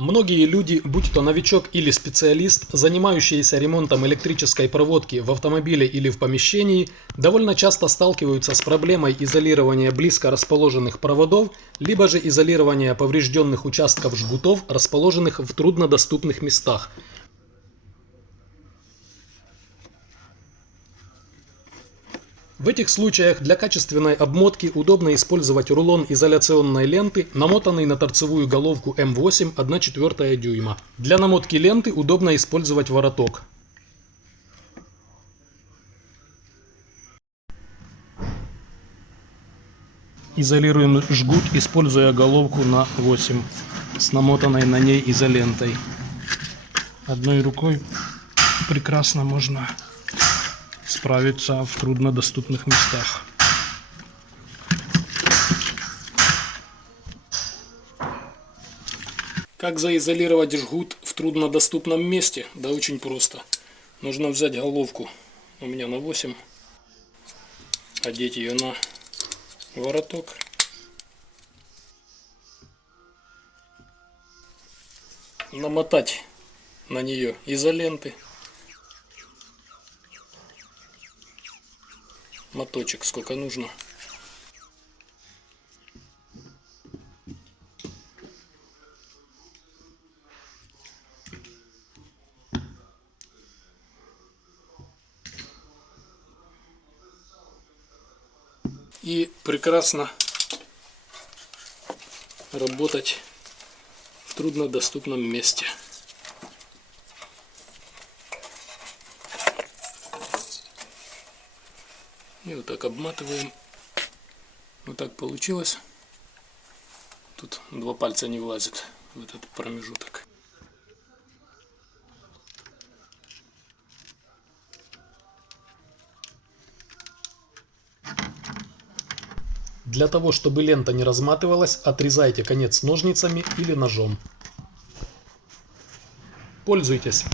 Многие люди, будь то новичок или специалист, занимающиеся ремонтом электрической проводки в автомобиле или в помещении, довольно часто сталкиваются с проблемой изолирования близко расположенных проводов, либо же изолирования поврежденных участков жгутов, расположенных в труднодоступных местах. В этих случаях для качественной обмотки удобно использовать рулон изоляционной ленты, намотанный на торцевую головку М8 1,4 дюйма. Для намотки ленты удобно использовать вороток. Изолируем жгут, используя головку на 8 с намотанной на ней изолентой. Одной рукой прекрасно можно справиться в труднодоступных местах. Как заизолировать жгут в труднодоступном месте? Да очень просто. Нужно взять головку, у меня на 8, одеть ее на вороток. Намотать на нее изоленты. Моточек сколько нужно. И прекрасно работать в труднодоступном месте. И вот так обматываем. Вот так получилось. Тут два пальца не влазят в этот промежуток. Для того, чтобы лента не разматывалась, отрезайте конец ножницами или ножом. Пользуйтесь!